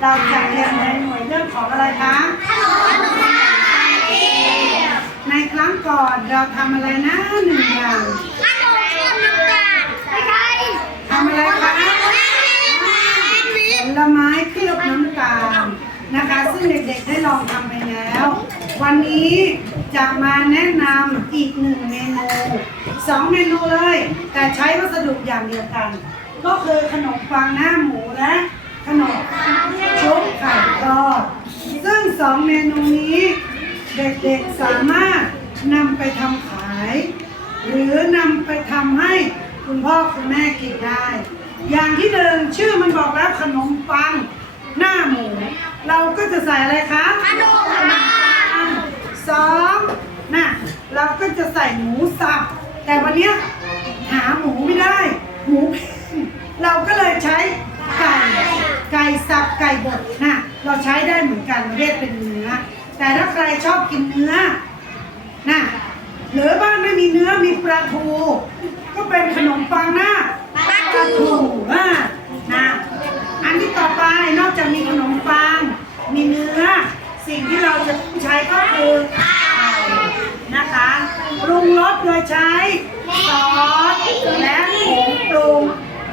เราจะเรียนในหน่วยเรื่องของอะไรคะขนมในครั้งก่อนเราทำอะไรนะหนึ่งอย่างขนมเคลือบน้ำตาลทำอะไรคะผลไม้เคลือบน้ำตาลนะคะ ซึ่งเด็กๆได้ลองทำไปแล้ว วันนี้จะมาแนะนำอีกหนึ่งเมนูสองเมนูเลย แต่ใช้วัสดุอย่างเดียวกัน ก็คือขนมปังหน้าหมูและ นมชุบไข่ทอด ซึ่งสองเมนูนี้ เด็กๆสามารถนำไปทำขาย หรือนำไปทำให้คุณพ่อคุณแม่กินได้ อย่างที่หนึ่งชื่อมันบอกแล้วขนมปัง หน้าหมู เราก็จะใส่อะไรคะขนมปังสองน่ะเราก็จะใส่หมูสับ แต่วันนี้หาหมูไม่ได้ หมูเราก็เลยใช้ ไก่ไก่สับไก่บดนะเราใช้ได้เหมือนกันเรียกเป็นเนื้อ แต่ถ้าใครชอบกินเนื้อนะหรือบ้านไม่มีเนื้อมีปลาทู ก็เป็นขนมปังหน้าปลาทูอ่านะอันที่ต่อไปนอกจากมีขนมปัง มีเนื้อ สิ่งที่เราจะใช้ก็คือไข่นะคะปรุงรสโดยใช้ซอสและผงปรุง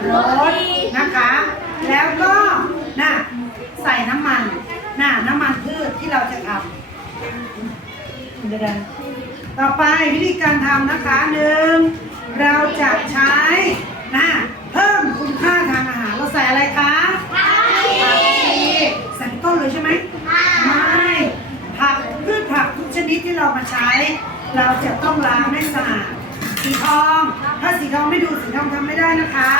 รสนะคะ แล้วก็น่ะใส่น้ำมันน่ะน้ำมันพืชที่เราจะทำเดี๋ยวๆต่อไปวิธีการทำนะคะหนึ่งเราจะใช้น่ะเพิ่มคุณค่าทางอาหารเราใส่อะไรคะผักชีใส่ต้นเลยใช่ไหมไม่ผักพืชผักทุกชนิดที่เรามาใช้ เราจะต้องล้างให้สะอาดสีทอง ถ้าสีทองไม่ดูสีทองทำไม่ได้นะคะ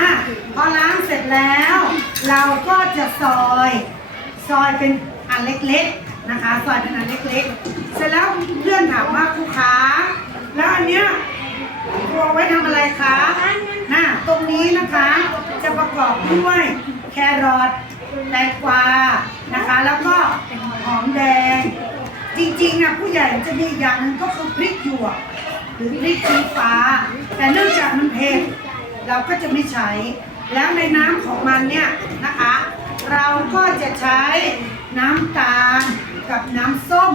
อะพอล้างเสร็จแล้ว เราก็จะซอย ซอยเป็นอันเล็กๆนะคะ ซอยเป็นอันเล็กๆ เสร็จแล้วเพื่อนถามว่าครูขาแล้วอันเนี้ยครูเอาไว้ทำอะไรคะน่ะตรงนี้นะคะจะประกอบด้วยแครอทแตงกวานะคะ แล้วก็หอมแดง จริงๆนะผู้ใหญ่จะมีอย่างหนึ่งก็คือพริกหยวกหรือพริกชี้ฟ้า แต่เนื่องจากมันเผ็ด เราก็จะไม่ใช้ แล้วในน้ำของมันเนี่ยนะคะ เราก็จะใช้น้ำตาลกับน้ำส้ม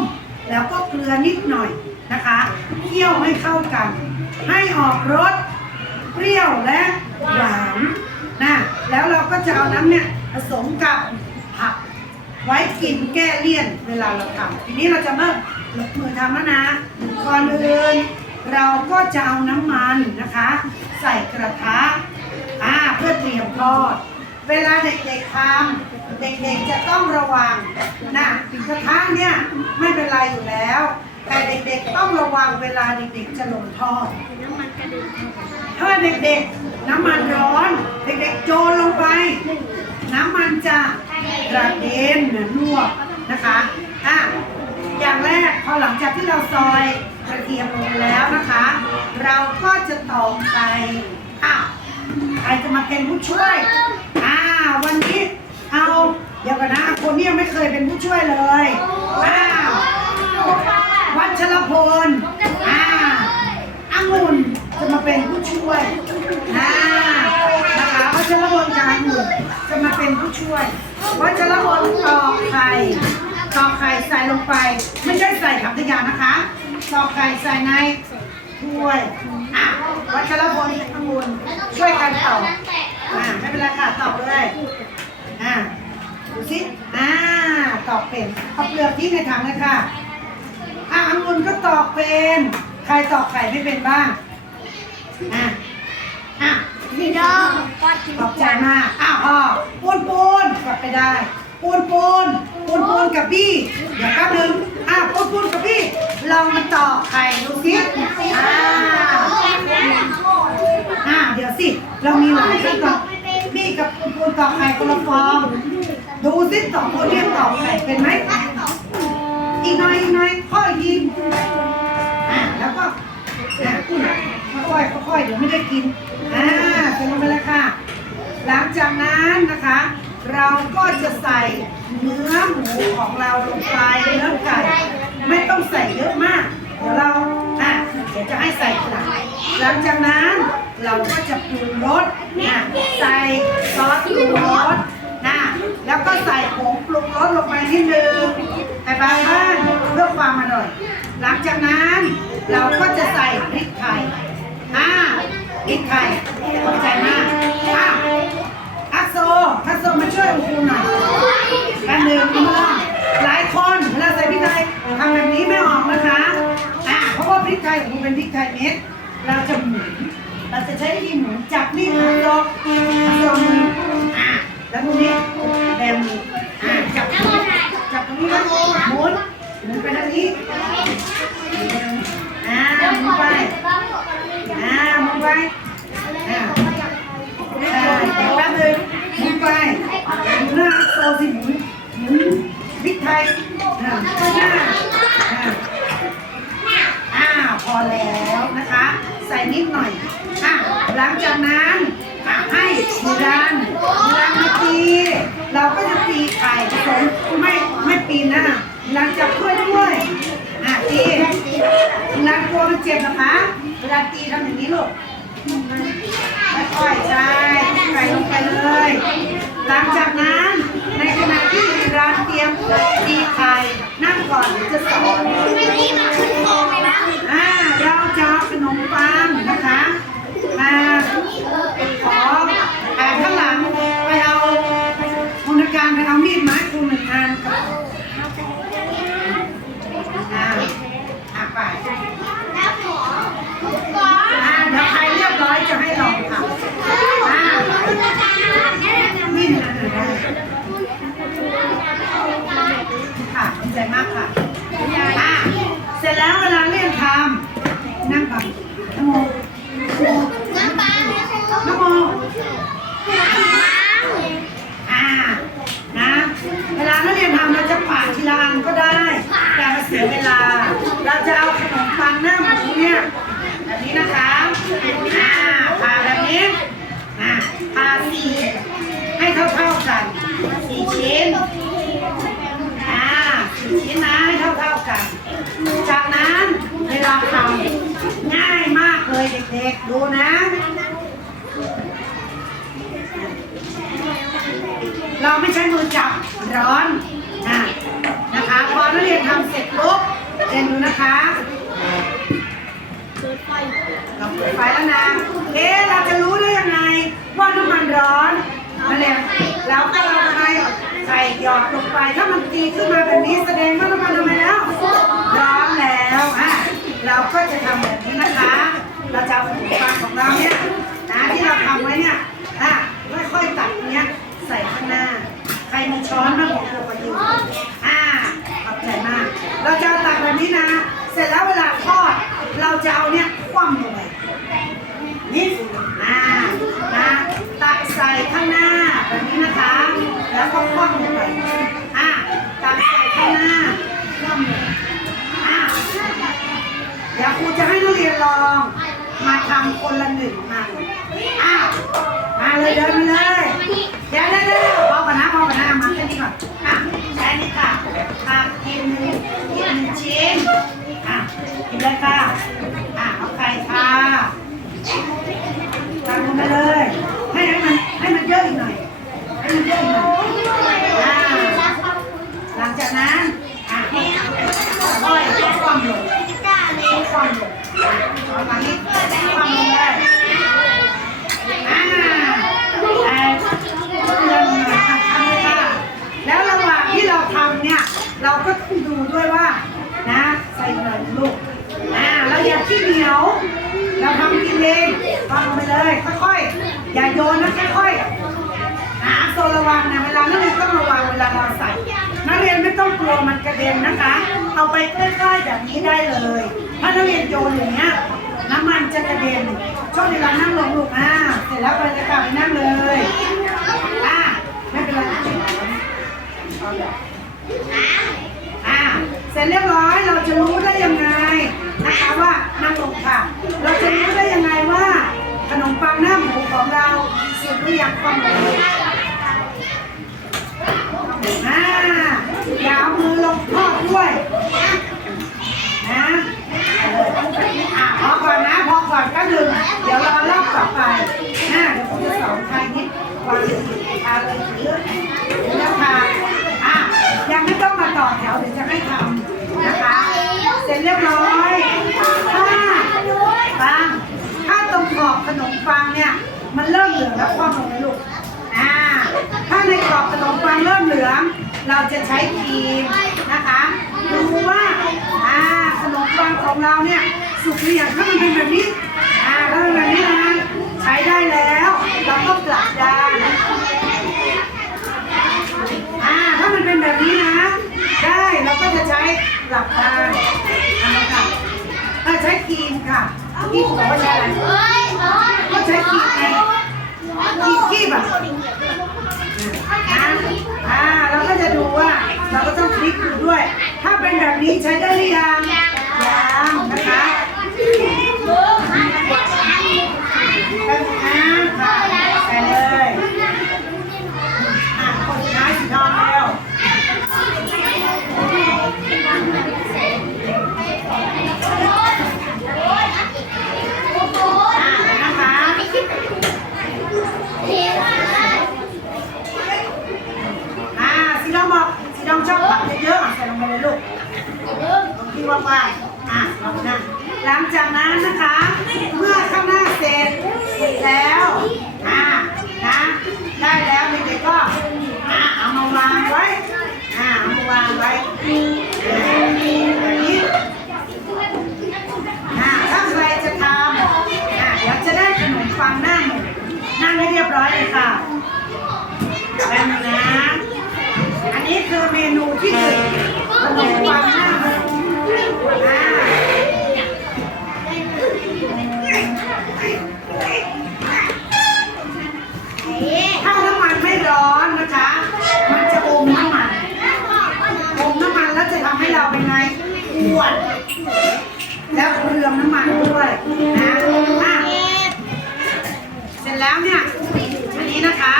แล้วก็เกลือนิดหน่อยนะคะเคี่ยวให้เข้ากัน ให้ออกรสเปรี้ยวและหวานนะแล้วเราก็จะเอาน้ำเนี่ยผสมกับผักไว้กินแก้เลี่ยนเวลาเราทำทีนี้เราจะเริ่มลงมือทำแล้วนะก่อนอื่นเราก็จะเอาน้ำมันนะคะ ใส่กระทะอ่าเพื่อเตรียมทอด เวลาเด็กๆทำเด็กๆจะต้องระวังนะกระทะเนี่ยไม่เป็นไรอยู่แล้ว แต่เด็กๆต้องระวังเวลาเด็กๆจะลงทอดถ้าเด็กๆน้ำมันร้อน เด็กๆโจรลงไป น้ำมันจะกระเด็นเหมือนลวกนะคะอะ อย่างแรกพอหลังจากที่เราซอยกระเทียมลงแล้วนะคะ เราก็จะตอกไก่อ้าวใครจะมาเป็นผู้ช่วยอ่าวันนี้เอาเดี๋ยวกันนะคนนี้ยังไม่เคยเป็นผู้ช่วยเลยอ้าววัชรพลอ่าองุ่นจะมาเป็นผู้ช่วยนะนะคะวัชรพลกับองุ่นจะมาเป็นผู้ช่วยวัชรพลตอกไข่ ตอกไข่ใส่ลงไป ไม่ใช่ใส่ถังขยะนะคะตอกไข่ใส่ในถ้วยอะวัชรพลกับองุ่นช่วยกันตอกอ่าไม่เป็นไรค่ะตอกเลยอ่าดูสิอ่าตอกเป็นเอาเปลือกที่ในถังเลยค่ะอะองุ่นก็ตอกเป็นใครตอกไข่ไม่เป็นบ้างอะอะพี่น้องก็กินขอบใจมากอ้าวพ่อปูนปูนกลับไปได้ ปูนปูน ปูนปูนกับพี่เดี๋ยวแป๊บนึงอ้าวปูนปูนกับพี่ลองมาต่อไข่ดูสิอ่าอ่าเดี๋ยวสิเรามีหลายขั้นตอนพี่กับปูนปูนตอไข่คนละฟองดูสิสองคนเรียกต่อไข่เป็นไหมอีกหน่อยอีกหน่อยค่อยยิงอ่าแล้วก็อ่าค่อยค่อยเดี๋ยวไม่ได้กินอ่าใส่ลงไปเลยค่ะ หลังจากนั้นนะคะ เราก็จะใส่ เราลงไปเนื้อไก่ไม่ต้องใส่เยอะมาก เดี๋ยวเราอะเดี๋ยวจะให้ใส่หลังหลังจากนั้นเราก็จะปรุงรสนะใส่ซอสปรุงรสนะแล้วก็ใส่ผงปรุงรสลงไปนิดนึงแต่บางบ้านเพื่อความอร่อย หลังจากนั้นเราก็จะใส่พริกไทยอ่าพริกไทยเข้าใจมากอะอักโซอักโซมาช่วยคุณครูหน่อย กไทยของคุณเป็นพริกไทยเม็ดเราจะหมุนเราจะใช้วิธีหมุนจับนี่อักโซอักโซมืออ่าแล้วตรงนี้แบมืออ่าจับจับตรงนี้นะหมุนหมุนไปทางนี้ หลังจากถ้วยด้วยอะตีเวลากลัวมันเจ็บนะคะเวลาตีทำอย่างนี้ลูกค่อยๆใช่ใส่ลงไปเลย หลังจากนั้นในขณะที่ร้านเตรียมตีไข่นั่งก่อนเดี๋ยวจะสอนนี่มันขึ้นคอเลยนะอ่าเราจะเอาขนมปังนะคะมาขออ่าข้างหลังไปเอาธนาการไปเอามีดไม้คุณหนึ่งอันกับอ่าอะไป แล้วหมอก่อน อ่าเดี๋ยวใครเรียบร้อยจะให้ลองทำอ่ามีดอันหนึ่งได้ค่ะขอบใจมากค่ะอ่าเสร็จแล้วเวลาเรียนทำนั่งก่อนนโม น้ำปลาไม่ใช่ นโม อ่า นะ เวลานักเรียนทำเราจะปาดทีละอันก็ได้ แต่มันเสียเวลา เราจะเอาขนมปังหน้าหมูเนี่ย แบบนี้นะคะ อ่าปาแบบนี้ อ่าปาสี่ให้เท่าๆ กันสี่ชิ้นอ่าสี่ชิ้นนะให้เท่าๆกัน จากนั้นเวลาทำง่ายมากเลยเด็กๆดูนะ เราไม่ใช้มือจับร้อนนะนะคะพอนักเรียนทำเสร็จปุ๊บเรียนดูนะคะเราเปิดไฟแล้วนะ เอ๊ะเราจะรู้ได้ยังไงว่าน้ำมันร้อนนั่นแหละเราก็เอาไปใส่หยอดลงไป ถ้ามันตีขึ้นมาแบบนี้แสดงว่าน้ำมันทำไมแล้วร้อนแล้วอะเราก็จะทำแบบนี้นะคะ เราจะเอาขนมปังของเราเนี่ยนะที่เราทำไว้เนี่ยอะค่อยๆตักเนี้ยใส่ข้างหน้า ใครมีช้อนมากกว่าตัวก็อยู่อ่ คนละหนึ่งอันอ้าว มาเลยเดินมาเลย เดี๋ยวเดี๋ยวเดี๋ยวพอก่อนนะพอก่อนนะมาแค่นี้ก่อนอะใช้นี่ค่ะตักกินหนึ่งกินหนึ่งชิ้นอะกินเลยค่ะอะเอาไข่ค่ะตักลงไปเลย ให้ให้มันให้มันเยอะอีกหน่อย ให้มันเยอะอีกหน่อยอ่าหลังจากนั้นอะค่อยๆคว่ำลงคว่ำลงเอามานี้คว่ำลงเลย อ่าเอ่อเตือนหน่อยค่ะทำเลยค่ะ แล้วระหว่างที่เราทำเนี่ย เราก็ต้องดูด้วยว่า นะ ใส่หน่อยลูก อ่า เราอย่า ขี้เหนียว เราทำกินเองทำลงไปเลยค่อยๆ อย่าโยนนะค่อยๆนะโซระวังนะเวลานักเรียนต้องระวังเวลาเราใส่นักเรียนไม่ต้องกลัวมันกระเด็นนะคะ เอาไปใกล้ๆแบบนี้ได้เลยถ้านักเรียนโยนอย่างเงี้ยน้ำมันจะกระเด็นช่วงเวลานั่งลงลูกอ่าเสร็จแล้วไปเลยค่ะไปนั่งเลยอ่าไม่เป็นไร สร็จเรียบร้อยเราจะรู้ได้ยังไงนะคะว่านั่งลงค่ะ เราจะรู้ได้ยังไงว่าขนมปังหน้าหมูของเราสุกหรือยังความหมายอ่ยาวมือลงทอดด้วยนะพอก่อนนะพอก่อนก็หนึ่งเดี๋ยวรอรอบต่อไปนะเดี๋ยวผมจะสอนทางนี้วางทางเลยเยอะแล้ค่ะอะยังไม่ต้องมาต่อแถวเดี๋ยวจะให้ทำ รียบร้อยถ้าปังถ้าตรงขอบขนมปังเนี่ย มันเริ่มเหลืองแล้วคว่ำลงเลยลูกอ่าถ้าในกรอบขนมปังเริ่มเหลือง เราจะใช้ครีมนะคะดูว่าอ่าขนมปังของเราเนี่ยสุกหรือยังถ้ามันเป็นแบบนี้อ่าถ้าเป็นแบบนี้นะใช้ได้แล้วเราก็กลับด้านอ่าถ้ามันเป็นแบบนี้นะ ได้ เราก็จะใช้กลับด้านเอาละค่ะถ้าใช้ครีมค่ะ ที่คุณบอกว่าใช้อะไรก็ใช้ครีบไงกีบกีบอะอ่าอ่าเราก็จะดูว่าเราก็ต้องคลิกดูด้วย ถ้าเป็นแบบนี้ใช้ได้หรือยังยังนะคะเป็นน้ำค่ะใส่เลยอะคนสุดท้ายสีทองเร็วอะนะคะ อ่าสีทองบอกสีทองชอบผักเยอะๆอะใส่ลงไปเลยลูก ตรงที่ว่างๆอะลองนะหลังจากนั้นนะคะ เมื่อข้างหน้าเสร็จเสร็จแล้วอ่านะได้แล้วเด็กๆก็อ่าเอามาวางไว้อ่าเอามาวางไว้อ่าแบบนี้อ่าถ้าใครจะทำอ่าเดี๋ยวจะได้ขนมปังหน้าหมูนั่งให้เรียบร้อยเลยค่ะแป๊บนึงนะอันนี้คือเมนูที่หนึ่งขนมปังหน้า วด แล้วเรืองน้ำมันด้วยนะอะเสร็จแล้วเนี่ยอันนี้นะคะ